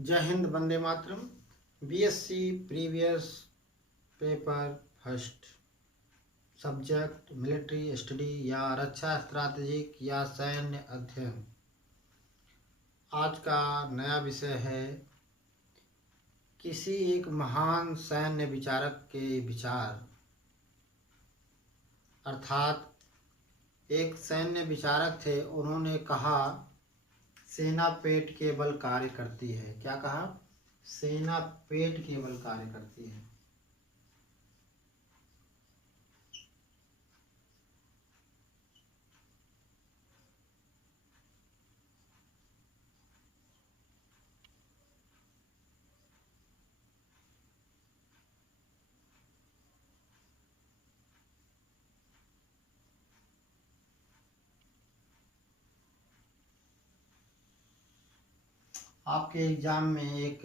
जय हिंद, वंदे मातरम। BSc previous paper first, subject military study या रक्षा स्ट्रैटेजिक या सैन्य अध्ययन। आज का नया विषय है किसी एक महान सैन्य विचारक के विचार। अर्थात एक सैन्य विचारक थे, उन्होंने कहा सेना पेट के बल कार्य करती है। क्या कहा? सेना पेट के बल कार्य करती है। आपके एग्जाम में एक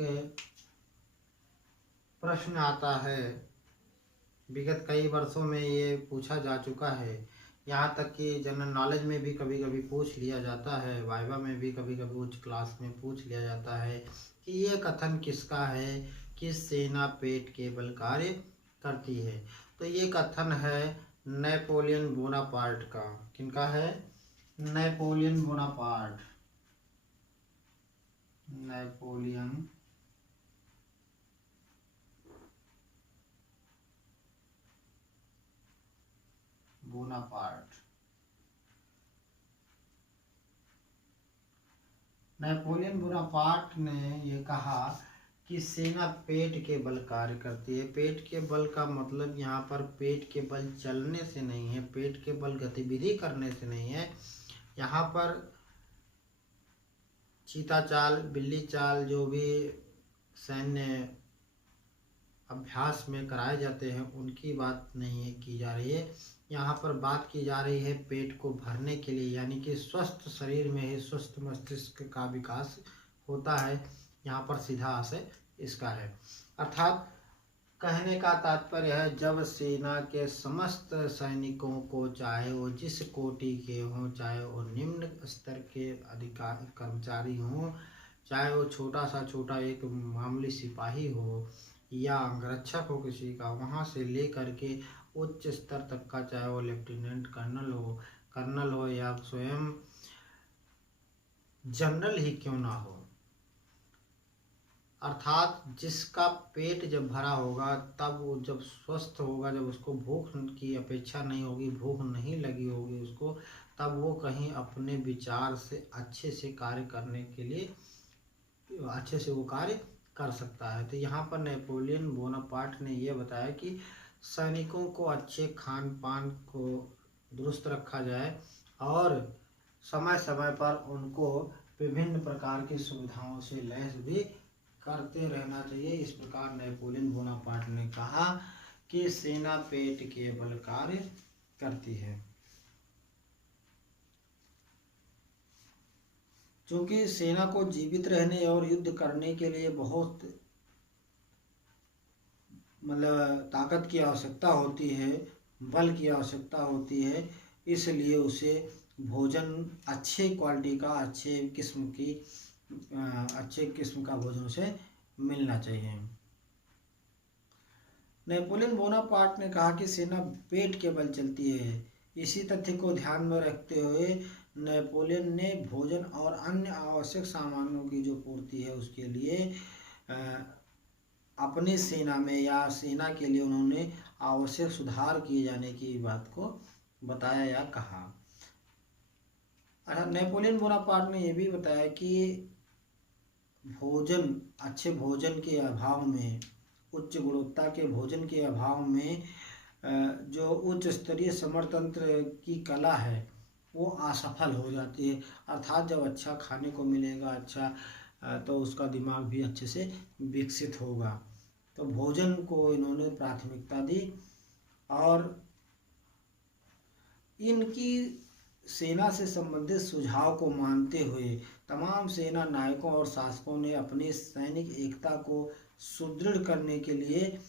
प्रश्न आता है, विगत कई वर्षों में ये पूछा जा चुका है, यहाँ तक कि जनरल नॉलेज में भी कभी कभी पूछ लिया जाता है, वाइवा में भी कभी कभी उच्च क्लास में पूछ लिया जाता है कि ये कथन किसका है कि सेना पेट के बल कार्य करती है। तो ये कथन है नेपोलियन बोनापार्ट का। किनका है? Napoleon Bonaparte. Napoleon Bonaparte. Napoleon Bonaparte ने ये कहा कि सेना पेट के बल कार्य करती है। पेट के बल का मतलब यहाँ पर पेट के बल चलने से नहीं है, पेट के बल गतिविधि करने से नहीं है। यहाँ पर चीता चाल, बिल्ली चाल, जो भी सैन्य अभ्यास में कराए जाते हैं उनकी बात नहीं की जा रही है। यहाँ पर बात की जा रही है पेट को भरने के लिए, यानी कि स्वस्थ शरीर में ही स्वस्थ मस्तिष्क का विकास होता है। यहाँ पर सीधा आशय इसका है। अर्थात कहने का तात्पर्य है, जब सेना के समस्त सैनिकों को, चाहे वो जिस कोटि के हों, चाहे वो निम्न स्तर के अधिकारी कर्मचारी हों, चाहे वो छोटा एक मामूली सिपाही हो या अंगरक्षक हो किसी का, वहाँ से ले करके उच्च स्तर तक का, चाहे वो लेफ्टिनेंट कर्नल हो या स्वयं जनरल ही क्यों ना हो, अर्थात जिसका पेट जब भरा होगा, तब वो जब स्वस्थ होगा, जब उसको भूख की अपेक्षा नहीं होगी, भूख नहीं लगी होगी उसको, तब वो कहीं अपने विचार से अच्छे से कार्य करने के लिए अच्छे से वो कार्य कर सकता है। तो यहाँ पर नेपोलियन बोनापार्ट ने यह बताया कि सैनिकों को अच्छे खान पान को दुरुस्त रखा जाए और समय समय पर उनको विभिन्न प्रकार की सुविधाओं से लैस भी करते रहना चाहिए। इस प्रकार नेपोलियन बोनापार्ट ने कहा कि सेना पेट के बल कार्य करती है। क्योंकि सेना को जीवित रहने और युद्ध करने के लिए बहुत ताकत की आवश्यकता होती है, बल की आवश्यकता होती है, इसलिए उसे भोजन अच्छे क्वालिटी का, अच्छे किस्म का भोजन उसे मिलना चाहिए। नेपोलियन बोनापार्ट ने कहा कि सेना पेट के बल चलती है। इसी तथ्य को ध्यान में रखते हुए नेपोलियन ने भोजन और अन्य आवश्यक सामानों की जो पूर्ति है उसके लिए अपनी सेना में या सेना के लिए उन्होंने आवश्यक सुधार किए जाने की बात को बताया या कहा। नेपोलियन बोनापार्ट ने यह भी बताया कि अच्छे भोजन के अभाव में, उच्च गुणवत्ता के भोजन के अभाव में जो उच्च स्तरीय समरतंत्र की कला है वो असफल हो जाती है। अर्थात जब अच्छा खाने को मिलेगा, अच्छा तो उसका दिमाग भी अच्छे से विकसित होगा। तो भोजन को इन्होंने प्राथमिकता दी और इनकी सेना से संबंधित सुझाव को मानते हुए तमाम सेना नायकों और शासकों ने अपनी सैनिक एकता को सुदृढ़ करने के लिए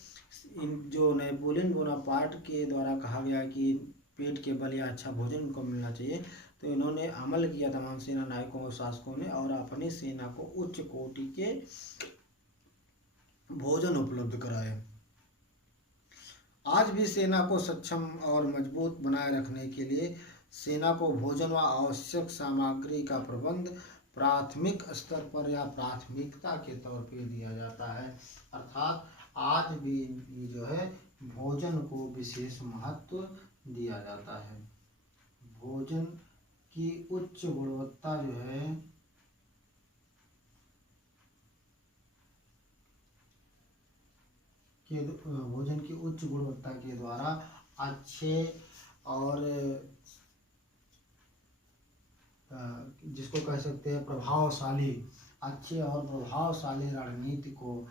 जो नेपोलियन बोनापार्ट के द्वारा कहा गया कि पेट के बल या अच्छा भोजन उनको मिलना चाहिए, तो इन्होंने अमल किया तमाम सेना नायकों और शासकों ने, और अपनी सेना को उच्च कोटि के भोजन उपलब्ध कराए। आज भी सेना को सक्षम और मजबूत बनाए रखने के लिए सेना को भोजन व आवश्यक सामग्री का प्रबंध प्राथमिक स्तर पर या प्राथमिकता के तौर पे दिया जाता है। अर्थात आज भी जो है भोजन को विशेष महत्व दिया जाता है। भोजन की उच्च गुणवत्ता जो है भोजन की उच्च गुणवत्ता के द्वारा अच्छे और जिसको कह सकते हैं प्रभावशाली, अच्छे और प्रभावशाली रणनीति को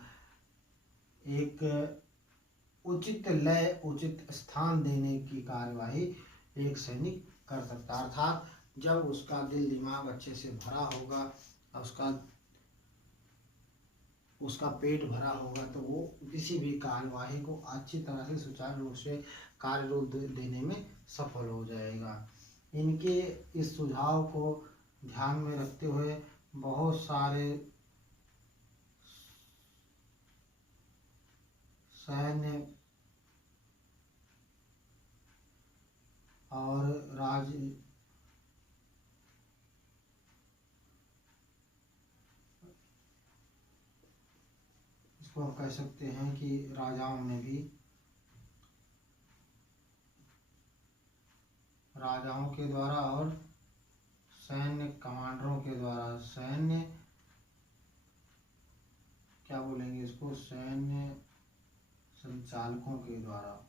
एक उचित लय उचित स्थान देने की कार्यवाही एक सैनिक कर सकता है। अर्थात जब उसका दिल दिमाग अच्छे से भरा होगा, उसका पेट भरा होगा, तो वो किसी भी कार्यवाही को अच्छी तरह से सुचारू रूप से कार्य रूप देने में सफल हो जाएगा। इनके इस सुझाव को ध्यान में रखते हुए बहुत सारे सैन्य और इसको हम कह सकते हैं कि राजाओं के द्वारा और सैन्य कमांडरों के द्वारा, सैन्य क्या बोलेंगे इसको, सैन्य संचालकों के द्वारा,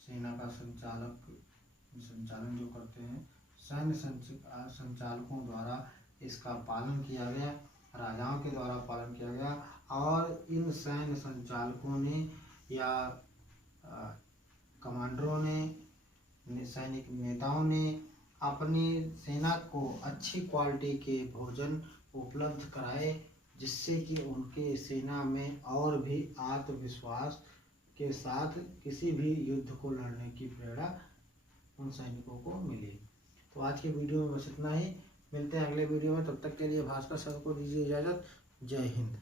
सेना का संचालन जो करते हैं सैन्य संचालकों द्वारा इसका पालन किया गया, राजाओं के द्वारा पालन किया गया। और इन सैन्य संचालकों ने या कमांडरों ने, सैनिक नेताओं ने अपनी सेना को अच्छी क्वालिटी के भोजन उपलब्ध कराए, जिससे कि उनके सेना में और भी आत्मविश्वास के साथ किसी भी युद्ध को लड़ने की प्रेरणा उन सैनिकों को मिली। तो आज के वीडियो में बस इतना ही, मिलते हैं अगले वीडियो में। तब तक के लिए भास्कर सर को दीजिए इजाज़त। जय हिंद।